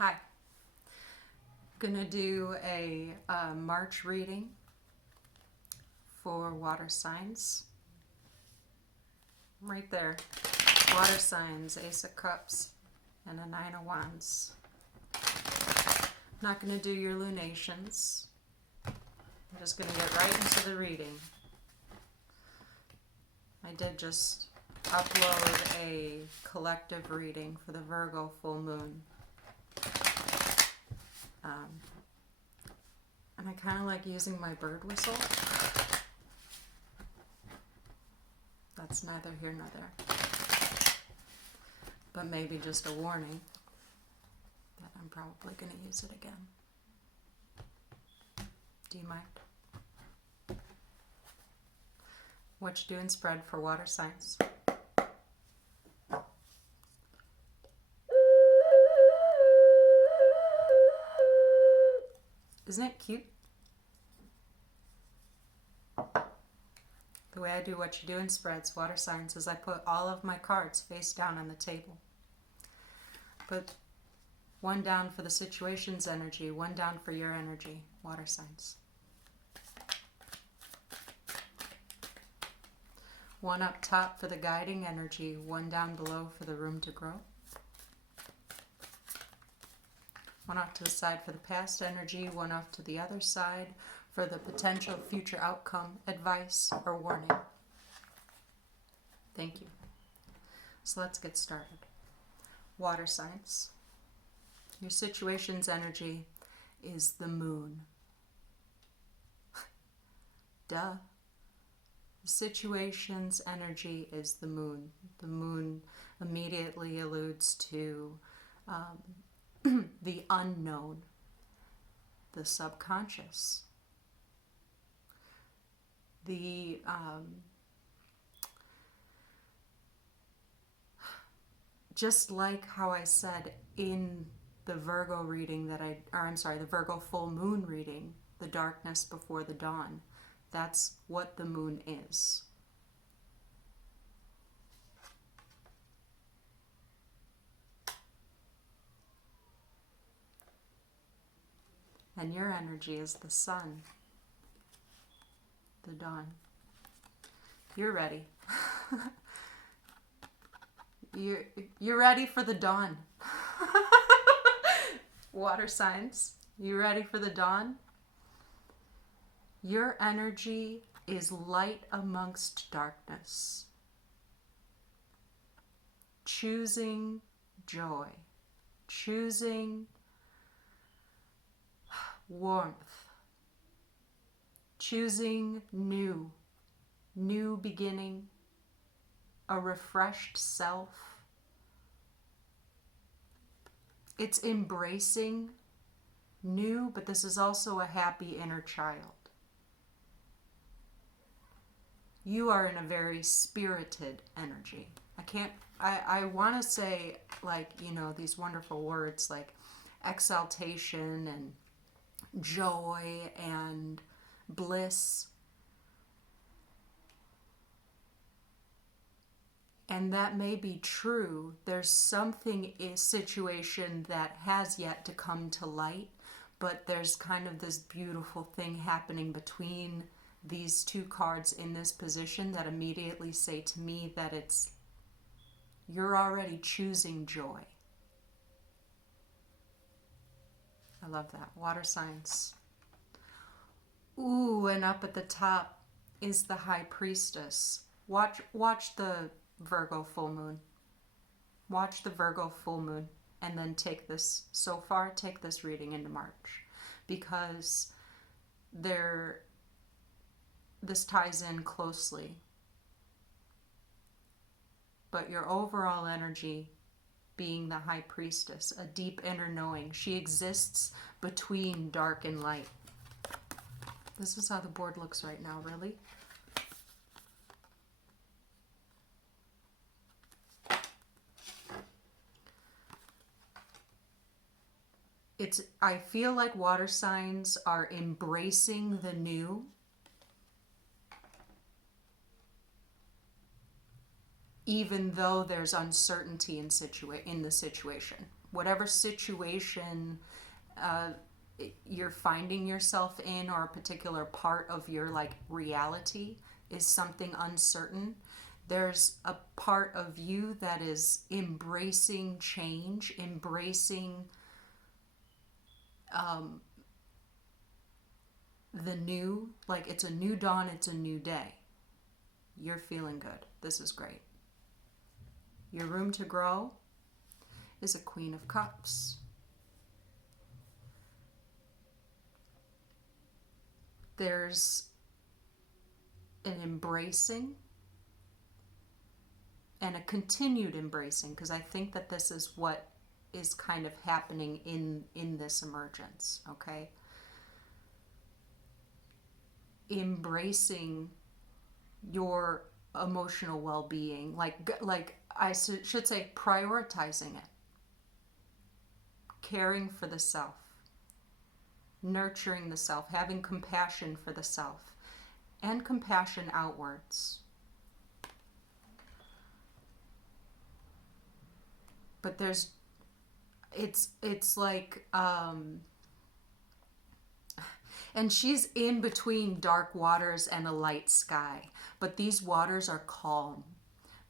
Hi. Gonna do a March reading for water signs. Right there. Water signs, Ace of Cups, and a Nine of Wands. Not gonna do your lunations. I'm just gonna get right into the reading. I did just upload a collective reading for the Virgo full moon. And I kind of like using my bird whistle. That's neither here nor there. But maybe just a warning that I'm probably going to use it again. Do you mind? Whatchadoin Spread for water signs. Isn't it cute? The way I do Whatchadoin Spreads, water signs, is I put all of my cards face down on the table. Put one down for the situation's energy, one down for your energy, water signs. One up top for the guiding energy, one down below for the room to grow. One off to the side for the past energy, one off to the other side for the potential future outcome, advice, or warning. Thank you. So let's get started. Water signs. Your situation's energy is the moon. Duh. The situation's energy is the moon. The moon immediately alludes to the unknown, the subconscious, the just like how I said in the Virgo reading the Virgo full moon reading, the darkness before the dawn. That's what the moon is. And your energy is the sun, the dawn. You're ready. You're ready for the dawn. Water signs, you ready for the dawn? Your energy is light amongst darkness. Choosing joy. Choosing warmth. Choosing new beginning, a refreshed self. It's embracing new, but this is also a happy inner child. You are in a very spirited energy. I want to say, these wonderful words like exaltation and joy and bliss. And that may be true. There's something in situation that has yet to come to light, but there's kind of this beautiful thing happening between these two cards in this position that immediately say to me that you're already choosing joy. I love that. Water signs. Ooh, and up at the top is the High Priestess. Watch the Virgo full moon. Watch the Virgo full moon and then take this reading into March, because this ties in closely. But your overall energy being the High Priestess, a deep inner knowing. She exists between dark and light. This is how the board looks right now, really. I feel like water signs are embracing the new, even though there's uncertainty in the situation. whatever situation you're finding yourself in, or a particular part of your like reality is something uncertain, there's a part of you that is embracing change, embracing the new. Like, it's a new dawn, it's a new day. You're feeling good. This is great. Your room to grow is a Queen of Cups. There's an embracing and a continued embracing, because I think that this is what is kind of happening in this emergence, okay? Embracing your emotional well-being, like I should say, prioritizing it, caring for the self, nurturing the self, having compassion for the self, and compassion outwards. But it's like, and she's in between dark waters and a light sky, but these waters are calm.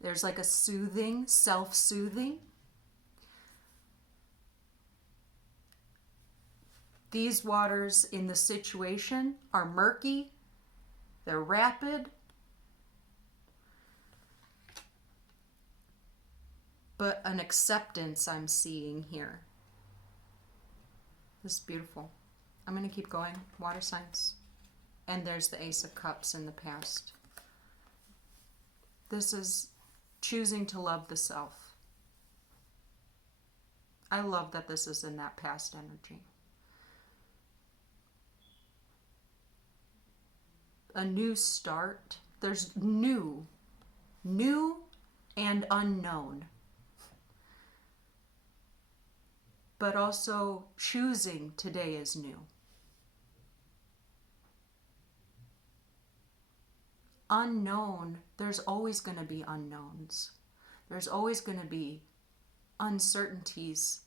There's like a soothing, self-soothing. These waters in the situation are murky, they're rapid, but an acceptance I'm seeing here. This is beautiful. I'm going to keep going. Water signs. And there's the Ace of Cups in the past. This is choosing to love the self. I love that this is in that past energy. A new start. There's new and unknown. But also choosing today is new. Unknown, there's always going to be unknowns. There's always going to be uncertainties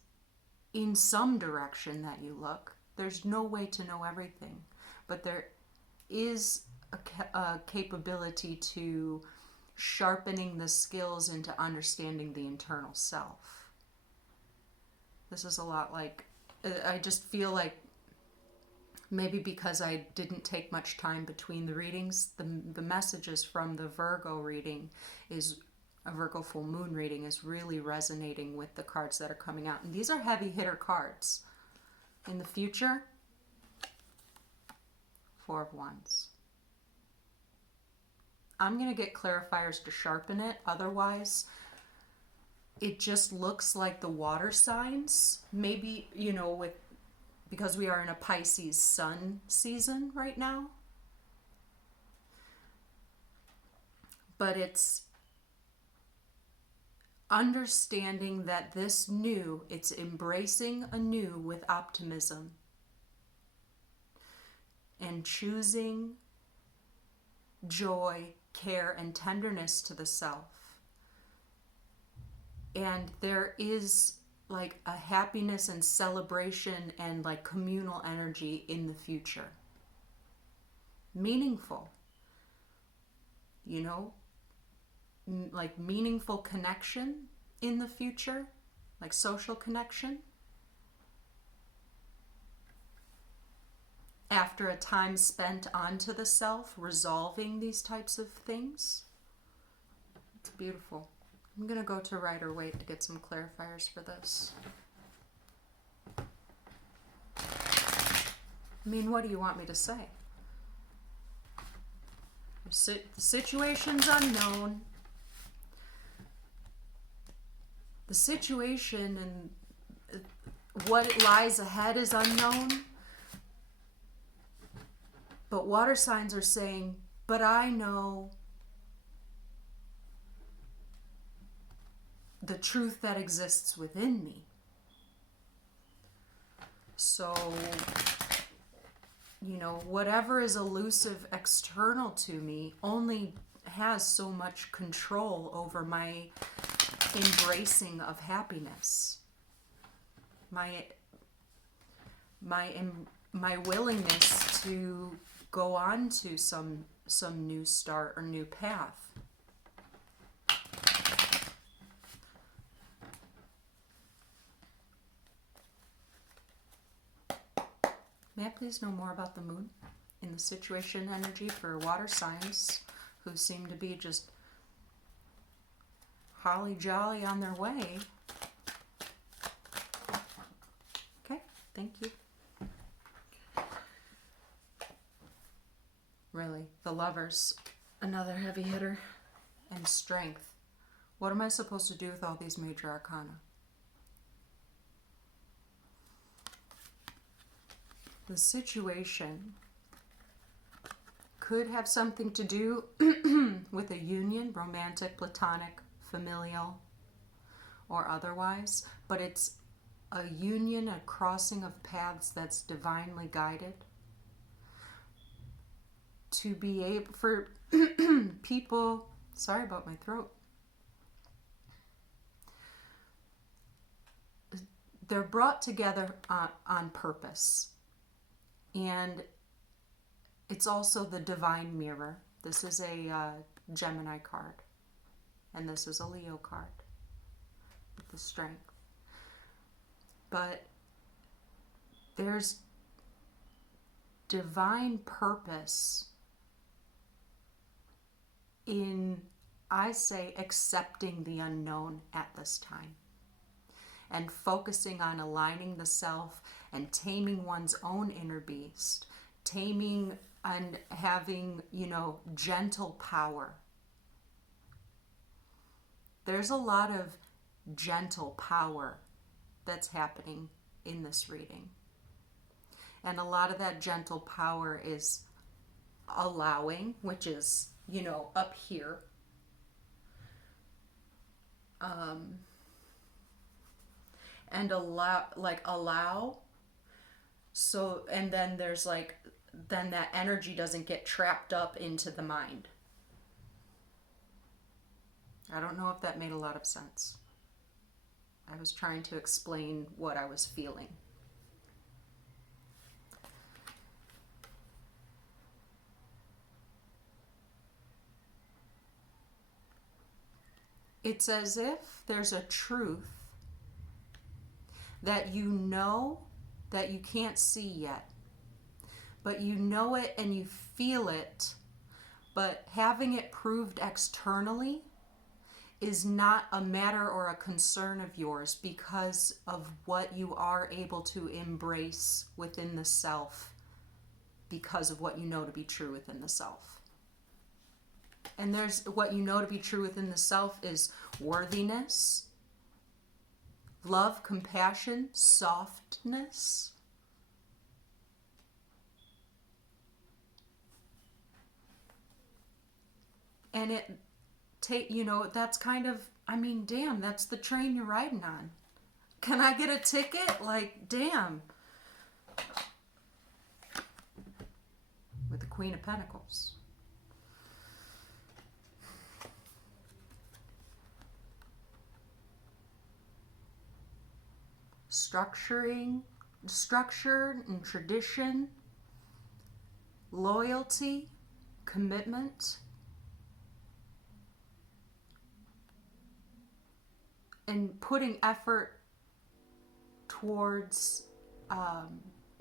in some direction that you look. There's no way to know everything, but there is a capability to sharpening the skills into understanding the internal self. This is a lot like, I just feel like maybe because I didn't take much time between the readings, the messages from the Virgo reading is, a Virgo full moon reading is really resonating with the cards that are coming out. And these are heavy hitter cards. In the future, Four of Wands. I'm going to get clarifiers to sharpen it. Otherwise, it just looks like the water signs. Maybe, because we are in a Pisces sun season right now. But it's understanding that this new, it's embracing anew with optimism. And choosing joy, care, and tenderness to the self. And there is like a happiness and celebration and like communal energy in the future. Meaningful. Like meaningful connection in the future, like social connection. After a time spent onto the self, resolving these types of things. It's beautiful. I'm going to go to Rider Waite to get some clarifiers for this. I mean, what do you want me to say? The situation's unknown. The situation and what lies ahead is unknown. But water signs are saying, but I know the truth that exists within me. So, whatever is elusive external to me only has so much control over my embracing of happiness. my my willingness to go on to some new start or new path. May I please know more about the moon in the situation energy for water signs who seem to be just holly jolly on their way? Okay, thank you. Really, the Lovers, another heavy hitter, and Strength. What am I supposed to do with all these major arcana? The situation could have something to do with a union, romantic, platonic, familial, or otherwise, but it's a union, a crossing of paths that's divinely guided. To be able, for people, sorry about my throat, they're brought together on purpose. And it's also the divine mirror. This is a Gemini card. And this is a Leo card with the Strength. But there's divine purpose in, I say, accepting the unknown at this time. And focusing on aligning the self and taming one's own inner beast. Taming and having, gentle power. There's a lot of gentle power that's happening in this reading. And a lot of that gentle power is allowing, which is, up here. And allow. So, and then there's then that energy doesn't get trapped up into the mind. I don't know if that made a lot of sense. I was trying to explain what I was feeling. It's as if there's a truth that you know that you can't see yet, but you know it and you feel it, but having it proved externally is not a matter or a concern of yours because of what you are able to embrace within the self because of what you know to be true within the self. And there's what you know to be true within the self is worthiness, love, compassion, softness. And that's kind of, damn, that's the train you're riding on. Can I get a ticket? Damn. With the Queen of Pentacles. Structure and tradition, loyalty, commitment, and putting effort towards,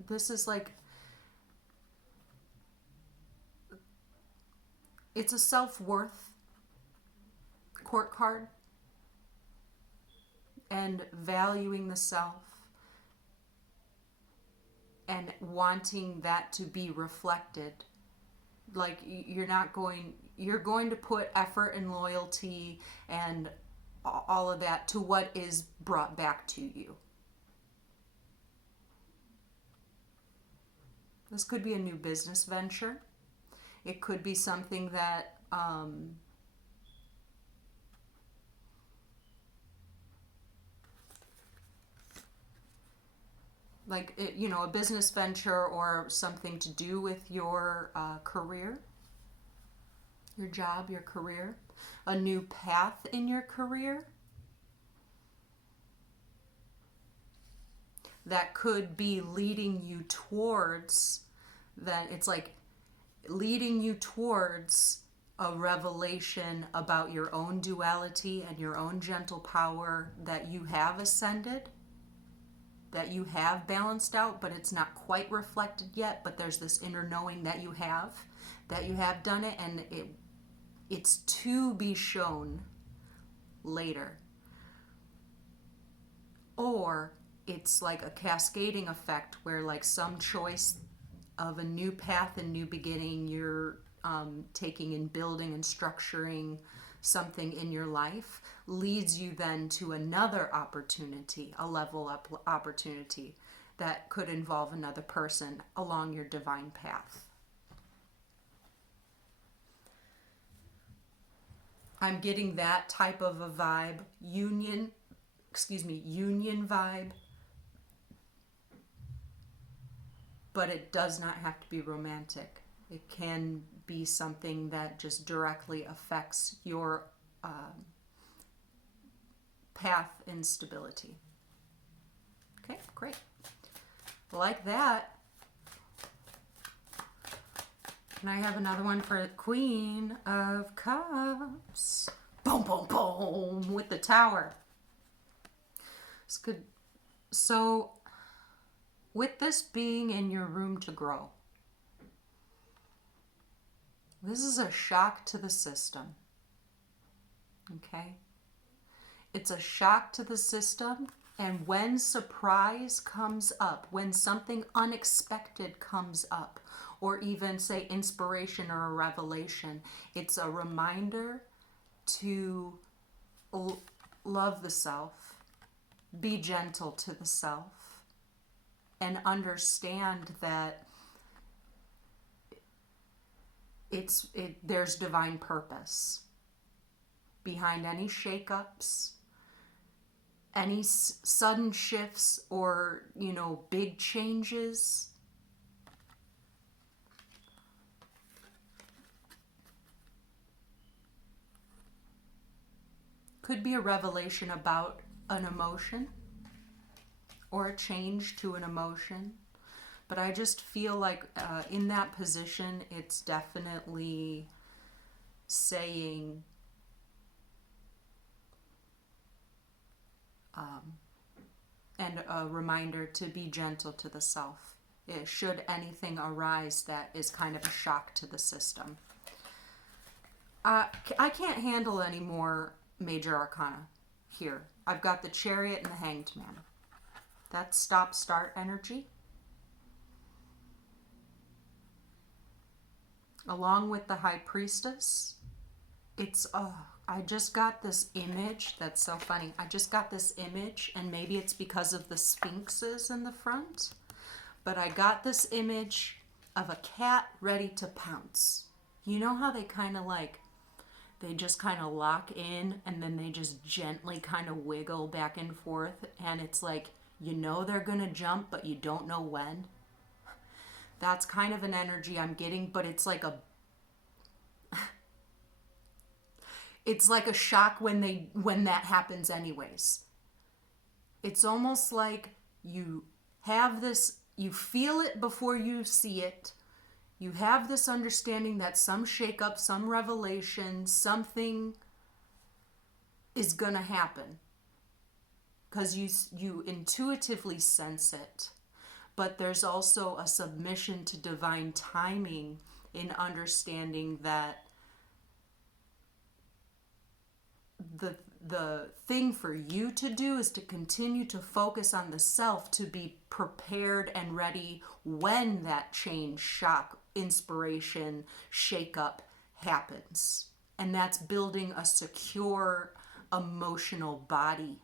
this is it's a self-worth court card. And valuing the self and wanting that to be reflected. You're going to put effort and loyalty and all of that to what is brought back to you. This could be a new business venture. It could be something that a business venture or something to do with your career, your job, your career, a new path in your career. that could be leading you towards, that it's like leading you towards a revelation about your own duality and your own gentle power, that you have ascended, that you have balanced out, but it's not quite reflected yet, but there's this inner knowing that you have done it, and it's to be shown later. Or it's like a cascading effect where like some choice of a new path and new beginning you're taking and building and structuring something in your life leads you then to another opportunity, a level up opportunity that could involve another person along your divine path. I'm getting that type of a vibe, union vibe, but it does not have to be romantic. It can be something that just directly affects your path and stability. Okay, great. Like that. And I have another one for Queen of Cups. Boom, boom, boom, with the Tower. It's good. So, with this being in your room to grow, this is a shock to the system. Okay? It's a shock to the system, and when surprise comes up, when something unexpected comes up, or even say inspiration or a revelation, it's a reminder to love the self, be gentle to the self, and understand that there's divine purpose behind any shakeups, any sudden shifts, or big changes. Could be a revelation about an emotion or a change to an emotion. But I just feel like in that position, it's definitely saying and a reminder to be gentle to the self. Should anything arise that is kind of a shock to the system. I can't handle any more major arcana here. I've got the Chariot and the Hanged Man. That's stop-start energy. Along with the High Priestess, it's, I just got this image that's so funny. I just got this image, and maybe it's because of the sphinxes in the front, but I got this image of a cat ready to pounce. You know how they kind of like, they just kind of lock in and then they just gently kind of wiggle back and forth, and it's like, they're gonna jump, but you don't know when. That's kind of an energy I'm getting, but it's like a shock when that happens anyways. It's almost like you have this, you feel it before you see it. You have this understanding that some shakeup, some revelation, something is gonna happen. Because you intuitively sense it. But there's also a submission to divine timing in understanding that the thing for you to do is to continue to focus on the self, to be prepared and ready when that change, shock, inspiration, shakeup happens. And that's building a secure emotional body.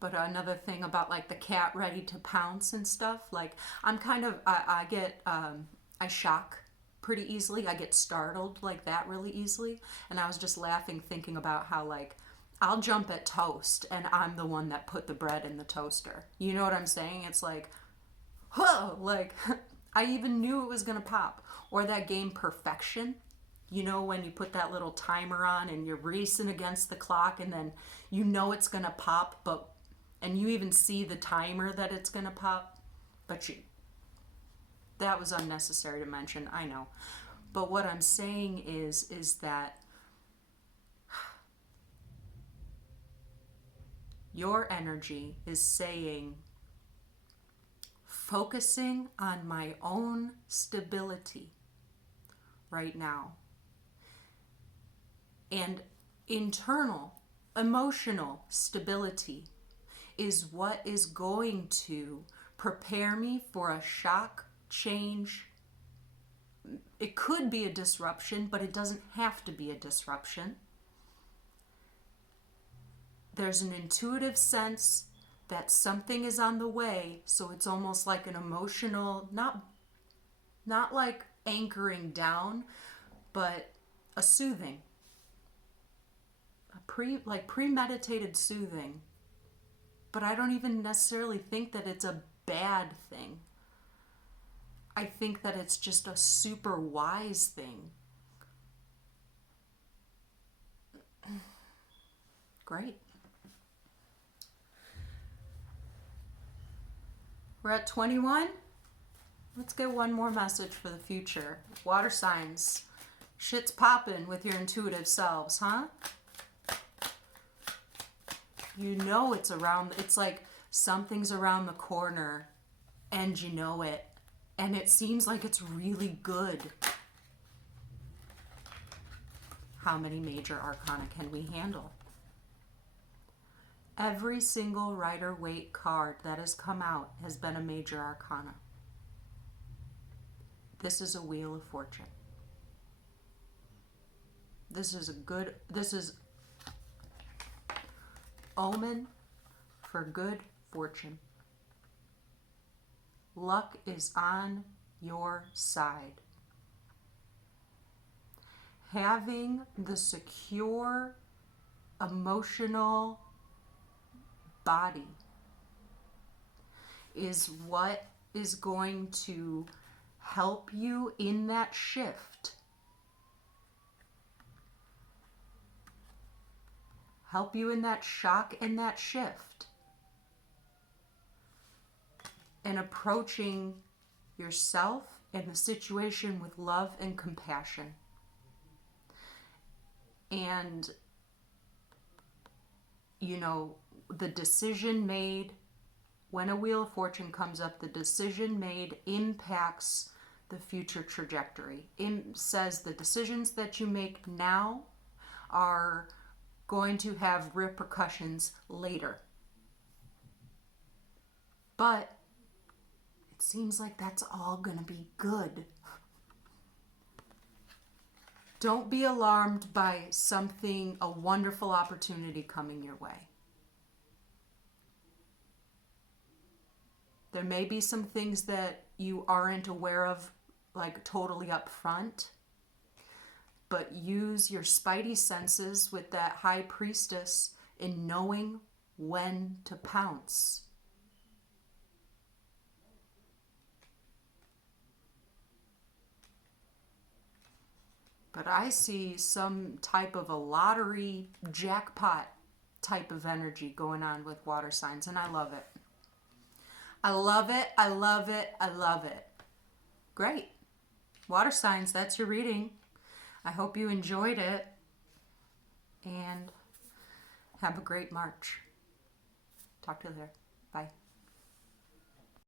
But another thing about like the cat ready to pounce and stuff, like I'm kind of, I shock pretty easily. I get startled like that really easily. And I was just laughing thinking about how like I'll jump at toast and I'm the one that put the bread in the toaster. You know what I'm saying? It's like, whoa, like I even knew it was going to pop. or that game Perfection. You know, when you put that little timer on and you're racing against the clock, and then you know it's going to pop, and you even see the timer that it's going to pop, but that was unnecessary to mention, I know. But what I'm saying is that your energy is saying, focusing on my own stability right now, and internal emotional stability is what is going to prepare me for a shock, change. It could be a disruption, but it doesn't have to be a disruption. There's an intuitive sense that something is on the way, so it's almost like an emotional, not like anchoring down, but a soothing, premeditated soothing. But I don't even necessarily think that it's a bad thing. I think that it's just a super wise thing. Great. We're at 21. Let's get one more message for the future. Water signs. Shit's popping with your intuitive selves, huh? You know it's like something's around the corner and you know it. And it seems like it's really good. How many major arcana can we handle? Every single Rider-Waite card that has come out has been a major arcana. This is a Wheel of Fortune. This is omen for good fortune. Luck is on your side. Having the secure emotional body is what is going to help you in that shift. Help you in that shock and that shift. And approaching yourself and the situation with love and compassion. And, you know, the decision made, when a Wheel of Fortune comes up, the decision made impacts the future trajectory. It says the decisions that you make now are going to have repercussions later. But it seems like that's all going to be good. Don't be alarmed by a wonderful opportunity coming your way. There may be some things that you aren't aware of, like totally up front, but use your spidey senses with that High Priestess in knowing when to pounce. But I see some type of a lottery jackpot type of energy going on with water signs, and I love it. I love it, I love it, I love it. Great. Water signs, that's your reading. I hope you enjoyed it, and have a great March. Talk to you later. Bye.